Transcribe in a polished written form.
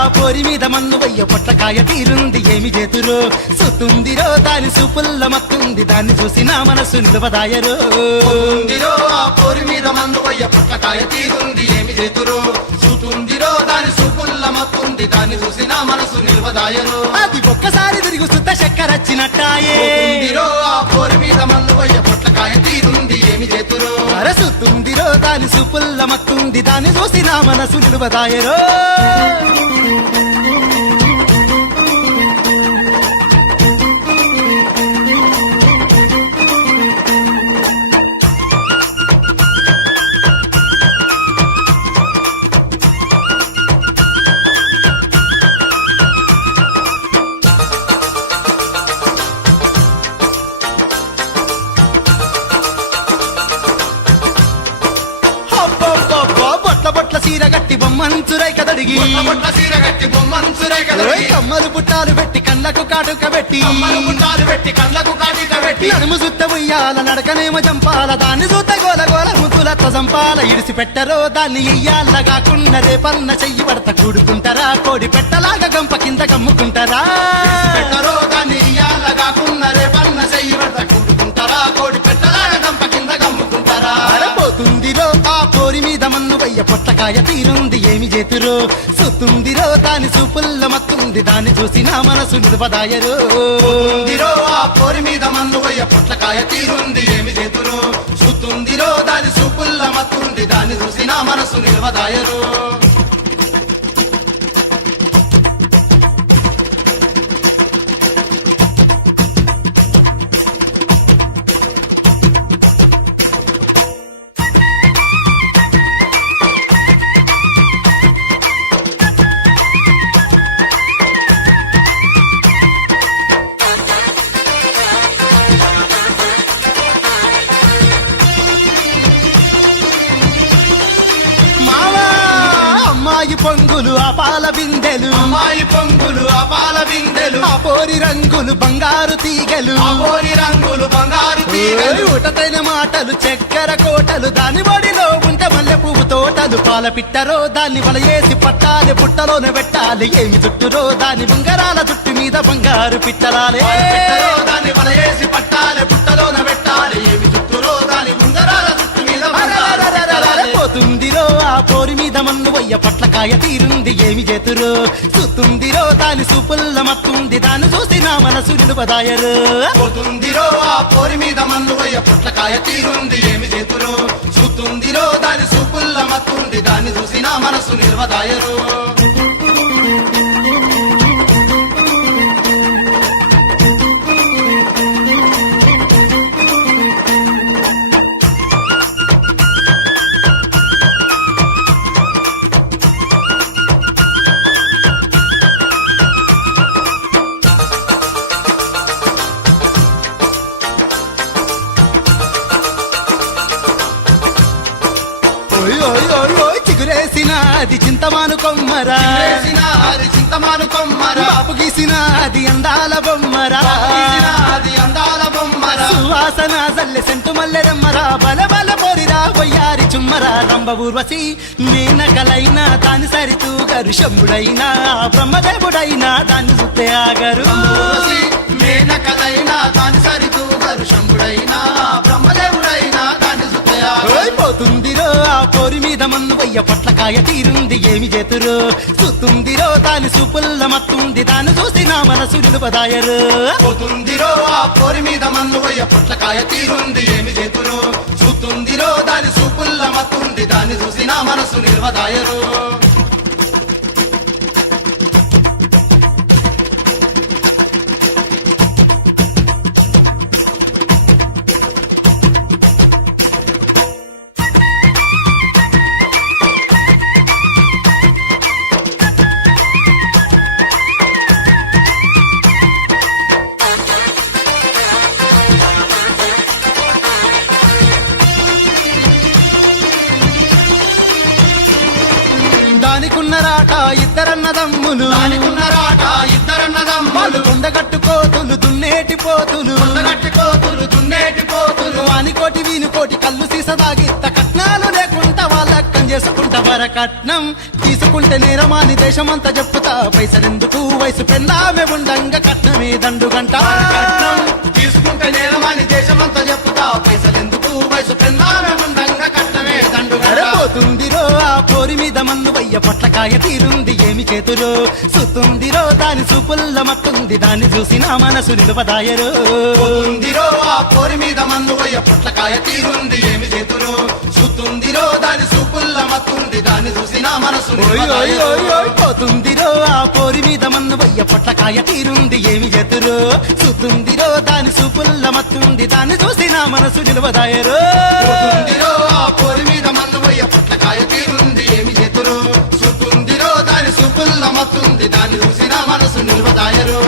ఆ పోరి మీద మన్ను వయ్య పొట్లకాయ తీరుంది ఏమి చేతురో సుతుందిరో దాని సూపుల్ల మత్తుంది దాన్ని చూసి నా మనసు నిలవదాయరో సుతుందిరో ఆ పోరి మీద మన్ను వయ్య పొట్లకాయ తీరుంది ఏమి చేతురో సుతుందిరో దాని సూపుల్ల మత్తుంది దాన్ని చూసి నా మనసు నిలవదాయరో అది ఒక్కసారి తిరిగి సుత్త చక్కరచ్చినట్టాయే సుతుందిరో ఆ పోరి మీద మన్ను వయ్య పొట్లకాయ తీరుంది ఏమి చేతురో అరసుతుందిరో దాని సూపుల్ల మత్తుంది దాన్ని చూసి నా మనసు నిలవదాయరో సీర గట్టి బొమ్మంచురై కదడిగి బొట్ల సీర గట్టి బొమ్మంచురై కదడిగి కమ్మలు పుట్టాలు పెట్టి కళ్ళకు కాటుక పెట్టి కమ్మలు పుట్టాలు పెట్టి కళ్ళకు కాటుక పెట్టి నడుము సుత్త ఉయ్యాల నడకనేమో జంపాల దాన్ని చూత గోల గోల ముతులత్త జంపాల ఇడిసి పెట్టరో దాన్ని ఇయ్యాల కాకుండా రేపన్న చెయ్యి పడత కూడుకుంటారా కోడి పెట్టలాగా గంప కింద గమ్ముకుంటారా పెట్టరో దాన్ని ఇయ్యాల కాకుండా రేపన్న చెయ్యి పడత కూడుకుంటారా కోడి పెట్టలాగా గంప కింద గమ్ముకుంటారా పోతుందిరో ఆ పోరి మీద మన్ను వయ్య పొట్లకాయ తీరుంది ఏమి చేతురో సుతుందిరో దాని సూపుల్ల మత్తుంది దాన్ని చూసి నా మనసు నిలవదాయరో సుతుందిరో ఆ పోరి మీద మన్ను వయ్య పొట్లకాయ తీరుంది ఏమి చేతురో సుతుందిరో దాని సూపుల్ల మత్తుంది దాన్ని చూసి నా మనసు నిలవదాయరో అమ్మాయి పొంగులు ఆ పాల బిందెలు అమ్మాయి పొంగులు ఆ పాల బిందెలు ఆ పోరి రంగులు బంగారు తీగలు ఆ పోరి రంగులు బంగారు తీగలు ఊటతైన మాటలు చక్కెర కోటలు దాని బడిలో ఉంటే మల్లె పువ్వు తోటలు పాల పిట్టరో దాన్ని వలయేసి పట్టాలి పుట్టలోనే పెట్టాలి ఏమి చుట్టురో దాని ఉంగరాల జుట్టు మీద బంగారు పిట్టలాలే పెట్టరో దాన్ని వలయేసి పట్టాలి పుట్టలోన పెట్టాలి ఏమి చుట్టురో దాని ఉంగరాల జుట్టు మీద బంగారు పిట్టలాలే. పోతుందిరో ఆ పోరి మీద మన్ను వయ్య పొట్లకాయ తీరుంది ఏమి చేతురో సుతుందిరో దాని సూపుల్ల మత్తుంది దాన్ని చూసి నా మనసు నిలుపదాయరు పోతుందిరో ఆ పోరి మీద మన్ను వయ్య పొట్లకాయ తీరుంది ఏమి చేతురో సుతుందిరో దాని సూపుల్ల మత్తుంది దాన్ని చూసి నా మనసు నిలవదాయరు చిగురేసిన అది చింతమాను కొమ్మరా అది చింతమాను కొమ్మరా బాపు గీసిన అది అందాల బొమ్మరా అది అందాల బొమ్మరా సువాసన జల్లె సెంటు మల్లెరమ్మరా బల బల పోరిరా వయ్యారి చుమ్మరా రంభ ఊర్వశి మేనకలైనా దాని సరితూగరు శంభుడైనా బ్రహ్మదేవుడైనా దాన్ని సుత్తే ఆగరు మేనకలైనా దాని సరితూగరు శంభుడైనా బ్రహ్మదేవుడైనా దాన్ని సుత్తే ఆగరు పోతుందిరో ఆ పోరి మీద మన్ను వయ్య పొట్లకాయ తీరుంది ఏమి చేతురో సుతుందిరో దాని సూపుల్ల మత్తుంది దాన్ని చూసి నా మనసు నిలుపదాయరు పోతుందిరో ఆ పోరి మీద మన్ను వయ్య పొట్లకాయ తీరుంది ఏమి చేతురో సుతుందిరో దాని సూపుల్ల మత్తుంది దాన్ని చూసి నా మనసు నిలవదాయరు దానికున్నరాట ఇద్దరన్నదమ్ములు దానికున్నరాట ఇద్దరన్నదమ్ములు కొండగట్టు కోతులు దున్నేటి పోతులు కొండగట్టి కోతులు దున్నేటి పోతులు వాని కోటి వీని కోటి కళ్ళు సీసదాగిత్త కట్నాలు లేకుండా వాళ్ళ చేసుకుంట వరకట్నం తీసుకుంటే నేరమాని దేశమంతా చెప్పుతా పైసలెందుకు వయసు పెన్నామే ఉండంగా కట్నమే దండుగంట కట్నం తీసుకుంటే నేరమని దేశమంతా చెప్పుతా పైసలెందుకు వయసు పెన్నామే ఉండంగా కట్నమే దండుగంట పోతుందిరో ఆ పోరి మీద మన్ను వయ్య పొట్లకాయ తీరుంది ఏమి చేతురో సుతుందిరో దాని చూపుల్ల మత్తుంది దాన్ని చూసి నా మనసు నిలువదాయరో పోతుందిరో ఆ పోరి మీద మన్ను వయ్య పొట్లకాయ తీరుంది ఏమి చేతురో సుతుందిరో దాని సూపుల్ల మత్తుంది దాన్ని చూసి నా మనసు పోతుందిరో ఆ పోరి మీద మన్ను వయ్య పొట్లకాయ తీరుంది ఏమి చేతురో సుతుందిరో దాని చూపుల్ల మత్తుంది దాన్ని చూసి నా మనసు నిలువదాయరో పోతుందిరో ఆ పోరి మీద మన్ను వయ్య పొట్లకాయ తీరుంది ఏమి చేతురో సుతుందిరో దాని సూపుల్ల మత్తుంది దాన్ని చూసి నా మనసు నిలువదాయరో